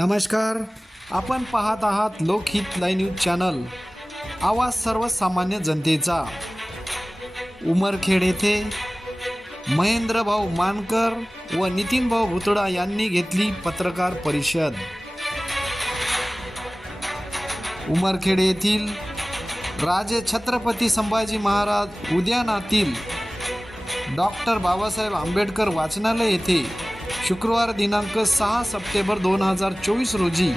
नमस्कार. आपण पाहत आहात लोकहित लाईव्ह न्यूज चॅनल. आवाज सर्वसामान्य जनतेचा. उमरखेड येथे महेंद्रभाऊ मानकर व नितीनभाऊ भुतडा यांनी घेतली पत्रकार परिषद. उमरखेड येथील राजे छत्रपती संभाजी महाराज उद्यानातील डॉक्टर बाबासाहेब आंबेडकर वाचनालय येथे शुक्रवार दिनांक सहा सप्टेंबर दोन हजार चोवीस रोजी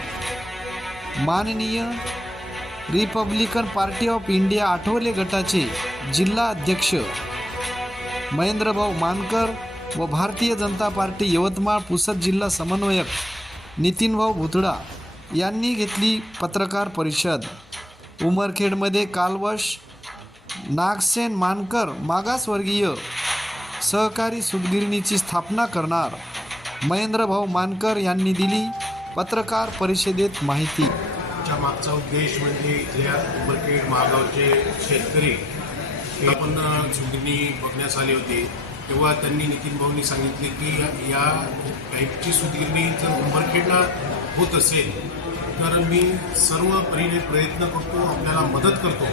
माननीय Republican Party of India Athawale गटाचे जिल्हा अध्यक्ष महेंद्रभाऊ मानकर व भारतीय जनता पार्टी यवतमाळ पुसद जिल्हा समन्वयक नितीनभाऊ भुतडा यांनी घेतली पत्रकार परिषद. उमरखेडमध्ये कालवश नागसेन मानकर मागासवर्गीय सहकारी सूतगिरणीची स्थापना करणार. महेंद्रभाऊ मानकर यांनी दिली पत्रकार परिषदेत माहिती. मागचा उद्देश म्हणजे इथल्या उमरखेड महागावचे शेतकरी पण आपण बघण्यास आले होते. तेव्हा त्यांनी नितीन भाऊंनी सांगितले की या टाईपची सुतगिरणी जर उमरखेडला होत असेल तर मी सर्व परीने प्रयत्न करतो आपल्याला मदत करतो.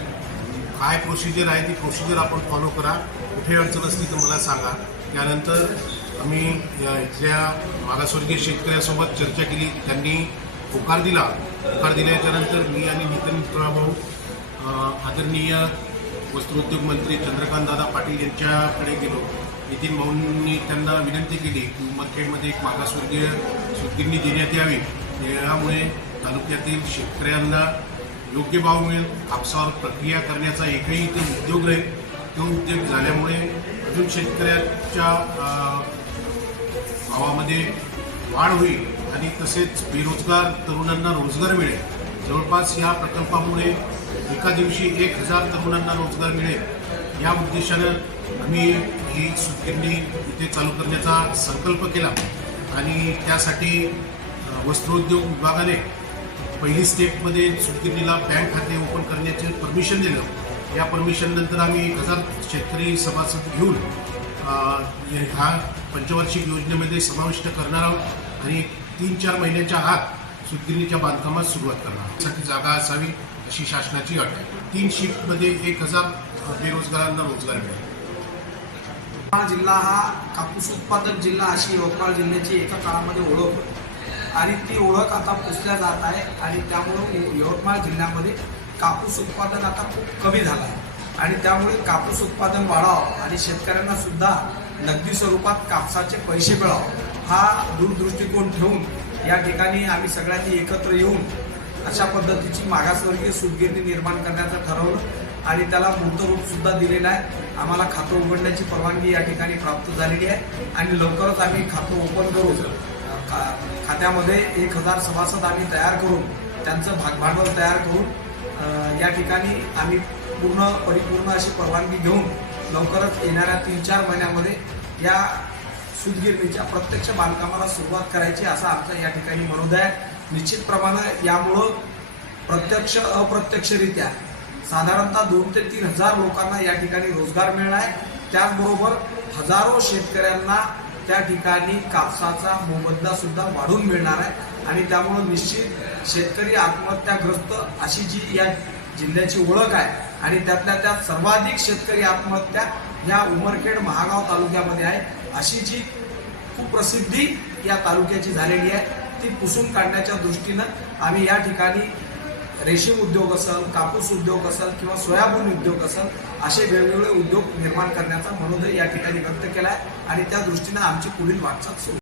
काय प्रोसिजर आहे ती प्रोसिजर आपण फॉलो करा. कुठे अडचण असली तर मला सांगा. त्यानंतर आम्ही इथल्या मागासवर्गीय शेतकऱ्यासोबत चर्चा केली. त्यांनी होकार दिला. होकार दिल्याच्यानंतर मी आणि नितीन मित्राभाऊ आदरणीय वस्त्रोद्योग मंत्री चंद्रकांत दादा पाटील यांच्याकडे गेलो. नितीन भाऊंनी त्यांना विनंती केली की उमरखेडमध्ये एक मागासवर्गीय सुतगिरणी देण्यात यावी. यामुळे तालुक्यातील शेतकऱ्यांना योग्य भाव मिळेल. कापसावर प्रक्रिया करण्याचा एकही इथे उद्योग आहे तो उद्योग झाल्यामुळे अजून शेतकऱ्याच्या भावामध्ये वाढ होईल आणि तसेच बेरोजगार तरुणांना रोजगार मिळेल. जवळपास या प्रकल्पामुळे एका दिवशी एक हजार तरुणांना रोजगार मिळेल. या उद्देशानं आम्ही ही सुतगिरणी इथे चालू करण्याचा संकल्प केला आणि त्यासाठी वस्त्रोद्योग विभागाने पहिली स्टेपमध्ये सुतगिरणीला बँक खाते ओपन करण्याचे परमिशन दिलं. या परमिशननंतर आम्ही एक हजार शेतकरी सभासद घेऊन अ, ह्या पंचवार्षिक योजनेमध्ये समाविष्ट करणार आहोत आणि तीन चार महिन्याच्या आत सुतगिरणीच्या बांधकामास सुरुवात करणार त्यासाठी जागा असावी अशी शासनाची अट आहे. तीन शिफ्टमध्ये एक हजार बेरोजगारांना रोजगार मिळेल. यवतमाळ जिल्हा हा कापूस उत्पादक जिल्हा अशी यवतमाळ जिल्ह्याची एका काळामध्ये ओळख होती. आणि ती ओळख आता पुसल्या जात आहे आणि त्यामुळं यवतमाळ जिल्ह्यामध्ये कापूस उत्पादन आता खूप कमी झालं आहे. आणि त्यामुळे कापूस उत्पादन वाढावं आणि शेतकऱ्यांना सुद्धा नगदी स्वरूपात कापसाचे पैसे मिळावं. हा दूरदृष्टिकोन ठेवून या ठिकाणी आम्ही सगळ्यांनी एकत्र येऊन अशा पद्धतीची मागासवर्गीय सूतगिरणी निर्माण करण्याचं ठरवलं आणि त्याला मूर्तरूप सुद्धा दिलेलं आहे. आम्हाला खातं उघडण्याची परवानगी या ठिकाणी प्राप्त झालेली आहे आणि लवकरच आम्ही खातं ओपन करू खा- खात्यामध्ये एक हजार सभासद आम्ही तयार करून त्यांचं भागभांडवल तयार करून या ठिकाणी आम्ही पूर्ण परिपूर्ण अशी परवानगी घेऊन लवकरच येणाऱ्या तीन चार महिन्यामध्ये या सुदगिरणीच्या प्रत्यक्ष बांधकामाला सुरुवात करायची असा आमचा या ठिकाणी मनोदय आहे. निश्चितप्रमाणे यामुळं प्रत्यक्ष अप्रत्यक्षरित्या साधारणतः दोन ते तीन हजार लोकांना या ठिकाणी रोजगार मिळणार आहे त्याचबरोबर हजारो शेतकऱ्यांना त्या ठिकाणी कापसाचा मोबदला सुद्धा वाढून मिळणार आहे. आणि त्यामुळं निश्चित शेतकरी आत्महत्याग्रस्त अशी जी या जिल्ह्याची ओळख आहे आणि त्यातल्या त्यात सर्वाधिक शेतकरी आत्महत्या या उमरखेड महागाव तालुक्यामध्ये आहे. अशी जी खूप प्रसिद्धी या तालुक्याची झालेली आहे ती पुसून काढण्याच्या दृष्टीनं आम्ही या ठिकाणी रेशीम उद्योग असेल कापूस उद्योग असेल किंवा सोयाबीन उद्योग असेल असे वेगवेगळे उद्योग निर्माण करण्याचा मनोदय या ठिकाणी व्यक्त केला आहे आणि त्या दृष्टीनं आमची पुढील वाटचाल सुरू